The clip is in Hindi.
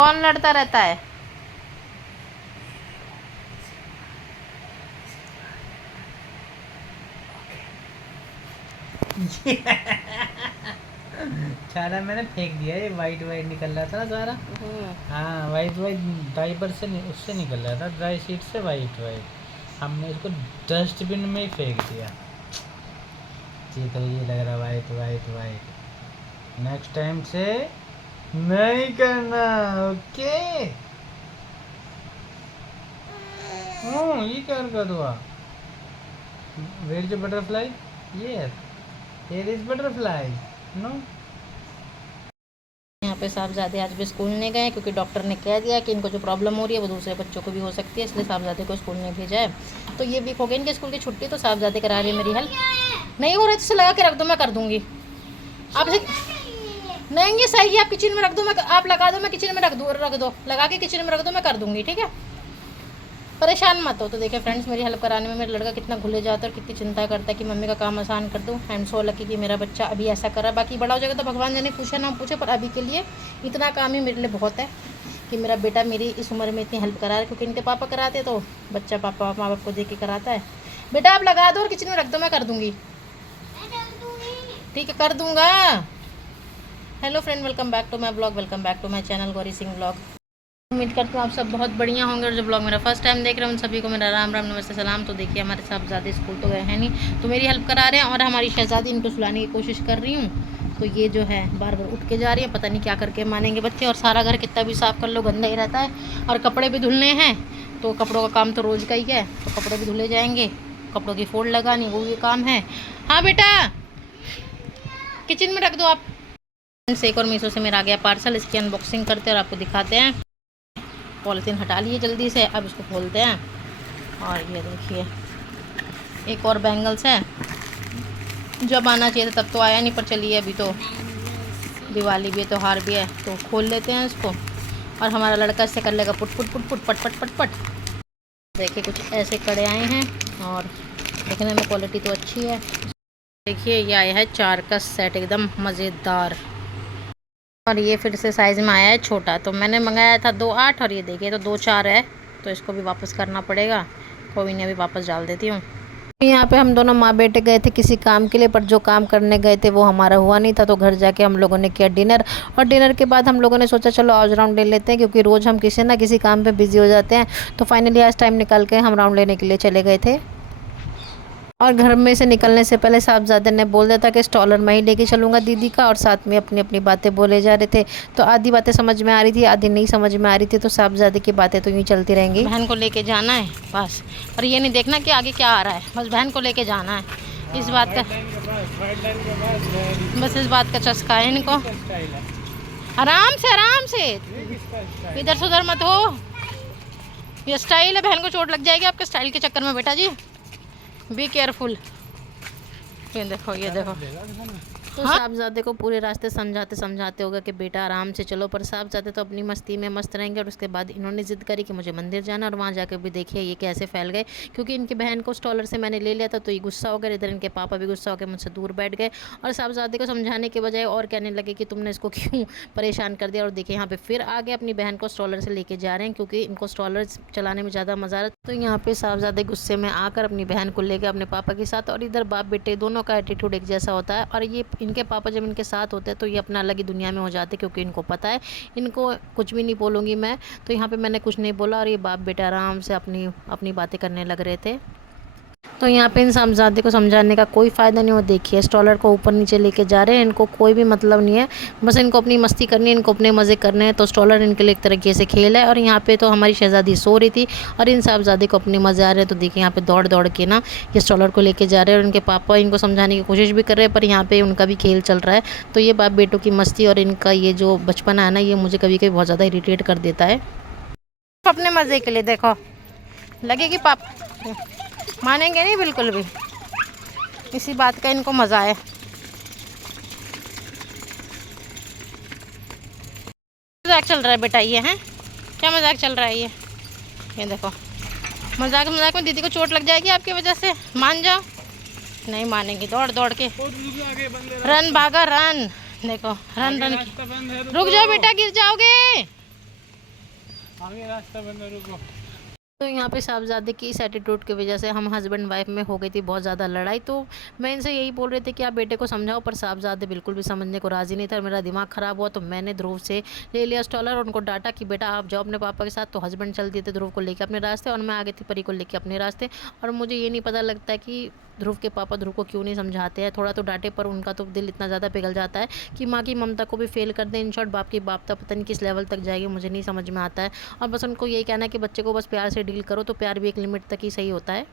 कौन लड़ता रहता है? सारा मैंने फेंक दिया। ये वाइट वाइट निकल रहा था ना सारा। हाँ, वाइट वाइट डाइपर से उससे निकल रहा था, ड्राई शीट से वाइट वाइट। हमने इसको डस्टबिन में ही फेंक दिया। जी तो ये लग रहा white white white. Next time से नहीं करना, ओके? ये क्या कर हुआ? Where is butterfly? ये here is butterfly, no? यहाँ पे साहबजादे आज भी स्कूल नहीं गए क्योंकि डॉक्टर ने कह दिया कि इनको जो प्रॉब्लम हो रही है वो दूसरे बच्चों को भी हो सकती है, इसलिए साहबजादे को स्कूल नहीं भेजा है। तो ये वीक हो गए इनके स्कूल की छुट्टी, तो साहबजादे करा रही है मेरी हेल्प। नहीं हो रहा तो लगा के रख दो, मैं कर दूँगी। आप नहीं, ये सही है, आप किचन में रख दो, मैं आप लगा दो, मैं किचन में रख दो, लगा के किचन में रख दो, मैं कर दूँगी, ठीक है? परेशान मत हो। तो देखिए फ्रेंड्स, मेरी हेल्प कराने में मेरा लड़का कितना घुले जाता है और कितनी चिंता करता है कि मम्मी का काम आसान कर दूँ। आई एम सो लकी कि मेरा बच्चा अभी ऐसा कर रहा है। बाकी बड़ा हो जाएगा तो भगवान जाने पूछे ना पूछे, पर अभी के लिए इतना काम ही मेरे लिए बहुत है कि मेरा बेटा मेरी इस उम्र में इतनी हेल्प करा रहा है। क्योंकि इनके पापा कराते तो बच्चा पापा माँ बाप को देख के कराता है। बेटा आप लगा दो और किचन में रख दो, मैं कर दूँगी, ठीक है? कर दूँगा। Hello friend, welcome back to my blog, welcome back to my channel Gauri Singh blog. उम्मीद करती हूँ आप सब बहुत बढ़िया होंगे और जो ब्लॉग मेरा फर्स्ट टाइम देख रहे हैं उन सभी को मेरा राम राम नमस्ते सलाम। तो देखिए हमारे साहबजादे स्कूल तो गए हैं नहीं, तो मेरी हेल्प करा रहे हैं और हमारी शहजादी इनको सुलाने की कोशिश कर रही हूँ। तो ये जो है बार बार उठ के जा रही है, पता नहीं क्या करके मानेंगे बच्चे। और सारा घर कितना भी साफ़ कर लो गंदा ही रहता है। और कपड़े भी धुलने हैं, तो कपड़ों का काम तो रोज़ का ही है, तो कपड़े भी धुले जाएंगे। कपड़ों की फोल्ड लगानी वो भी काम है। हाँ बेटा किचन में रख दो आप। एक और मीशो से मेरा आ गया पार्सल, इसकी अनबॉक्सिंग करते हैं और आपको दिखाते हैं। पॉलीथीन हटा लिए जल्दी से, अब इसको खोलते हैं। और ये देखिए एक और बैंगल्स है, जब आना चाहिए था तब तो आया नहीं, पर चलिए अभी तो दिवाली भी है, त्यौहार भी है, तो खोल लेते हैं इसको। और हमारा लड़का इससे कर लेगा पुट पुट पुट पुट पट पट पट पट। देखिए कुछ ऐसे कड़े आए हैं और देखने में क्वालिटी तो अच्छी है। देखिए ये आया है 4 का सेट, एकदम मज़ेदार। और ये फिर से साइज़ में आया है छोटा, तो मैंने मंगाया था 2-8 और ये देखिए तो 2-4 है, तो इसको भी वापस करना पड़ेगा। कोई नहीं, अभी वापस डाल देती हूँ। यहाँ पे हम दोनों माँ बेटे गए थे किसी काम के लिए, पर जो काम करने गए थे वो हमारा हुआ नहीं था। तो घर जाके हम लोगों ने किया डिनर, और डिनर के बाद हम लोगों ने सोचा चलो आज राउंड ले लेते हैं, क्योंकि रोज़ हम किसी ना किसी काम पे बिजी हो जाते हैं। तो फाइनली आज टाइम निकाल के हम राउंड लेने के लिए चले गए थे। और घर में से निकलने से पहले साहबजादे ने बोल दिया था कि स्टॉलर मैं ही लेके चलूँगा दीदी का, और साथ में अपनी अपनी बातें बोले जा रहे थे। तो आधी बातें समझ में आ रही थी, आधी नहीं समझ में आ रही थी, तो साहबजादे की बातें तो यूँ चलती रहेंगी। बहन को लेके जाना है बस, और ये नहीं देखना कि आगे क्या आ रहा है, बस बहन को लेके जाना है। इस बात का बस इस बात का चस्का है इनको। आराम से इधर से उधर मत हो, ये स्टाइल है, बहन को चोट लग जाएगी आपके स्टाइल के चक्कर में बेटा जी, बी केयरफुल। ये देखो ये देखो। तो साहबजादे को पूरे रास्ते समझाते होगा कि बेटा आराम से चलो, पर साहबजादे तो अपनी मस्ती में मस्त रहेंगे। और उसके बाद इन्होंने जिद करी कि मुझे मंदिर जाना, और वहाँ जाकर भी देखिए ये कैसे फैल गए, क्योंकि इनकी बहन को स्टॉलर से मैंने ले लिया था, तो ये गुस्सा हो गए। इधर इनके पापा भी गुस्सा हो गए, मुझसे दूर बैठ गए, और साहबजादे को समझाने के बजाय और कहने लगे कि तुमने इसको क्यों परेशान कर दिया। और देखिए यहाँ पे फिर आगे अपनी बहन को स्टॉलर से लेके जा रहे हैं, क्योंकि इनको स्टॉलर चलाने में ज़्यादा मज़ा आ रहा है। तो यहाँ पे साहबजादे गुस्से में आकर अपनी बहन को लेकर अपने पापा के साथ, और इधर बाप बेटे दोनों का एटीट्यूड एक जैसा होता है। और ये इनके पापा जब इनके साथ होते हैं तो ये अपना अलग ही दुनिया में हो जाते हैं, क्योंकि इनको पता है इनको कुछ भी नहीं बोलूँगी मैं। तो यहाँ पे मैंने कुछ नहीं बोला, और ये बाप बेटा आराम से अपनी अपनी बातें करने लग रहे थे। तो यहाँ पे इन साहबजादे को समझाने का कोई फ़ायदा नहीं हो। देखिए स्टॉलर को ऊपर नीचे लेके जा रहे हैं, इनको कोई भी मतलब नहीं है, बस इनको अपनी मस्ती करनी है, इनको अपने मज़े करने हैं। तो स्टॉलर इनके लिए एक तरीके से खेल है। और यहाँ पे तो हमारी शहजादी सो रही थी और इन साहबजादे को अपने मज़े आ रहे हैं। तो देखिए यहाँ पे दौड़ दौड़ के ना ये स्टॉलर को लेके जा रहे हैं, और इनके पापा इनको समझाने की कोशिश भी कर रहे हैं, पर यहाँ पर उनका भी खेल चल रहा है। तो ये बाप बेटों की मस्ती और इनका ये जो बचपना है ना, ये मुझे कभी कभी बहुत ज़्यादा इरीटेट कर देता है। अपने मज़े के लिए देखो लगेगी पाप मानेंगे नहीं बिल्कुल भी, इसी बात का इनको मज़ा है। मजाक चल रहा है बेटा, ये है क्या मजाक चल रहा है? ये देखो मजाक मजाक में दीदी को चोट लग जाएगी आपकी वजह से, मान जाओ। नहीं मानेंगी, दौड़ दौड़ के रन भागा रन, देखो रन रन। रुक जाओ बेटा गिर जाओगे। आगे रास्ता बंद है, रुको। तो यहाँ पे साहबज़ादे की इस एटीट्यूड की वजह से हम हस्बैंड वाइफ में हो गई थी बहुत ज़्यादा लड़ाई। तो मैं इनसे यही बोल रही थी कि आप बेटे को समझाओ, पर साहबज़ादे बिल्कुल भी समझने को राज़ी नहीं था। मेरा दिमाग ख़राब हुआ तो मैंने ध्रुव से ले लिया स्टॉलर और उनको डांटा कि बेटा आप जाओ अपने पापा के साथ। तो हस्बैंड चल दिए थे ध्रुव को लेके अपने रास्ते और मैं आ गई थी परी को लेके अपने रास्ते। और मुझे ये नहीं पता लगता है कि ध्रुव के पापा ध्रुव को क्यों नहीं समझाते हैं। थोड़ा तो डांटे पर उनका तो दिल इतना ज़्यादा पिघल जाता है कि माँ की ममता को भी फेल कर दें। इन शॉर्ट बाप की बापता पता नहीं किस लेवल तक जाएगी, मुझे नहीं समझ में आता है। और बस उनको यही कहना है कि बच्चे को बस प्यार से डील करो, तो प्यार भी एक लिमिट तक ही सही होता है।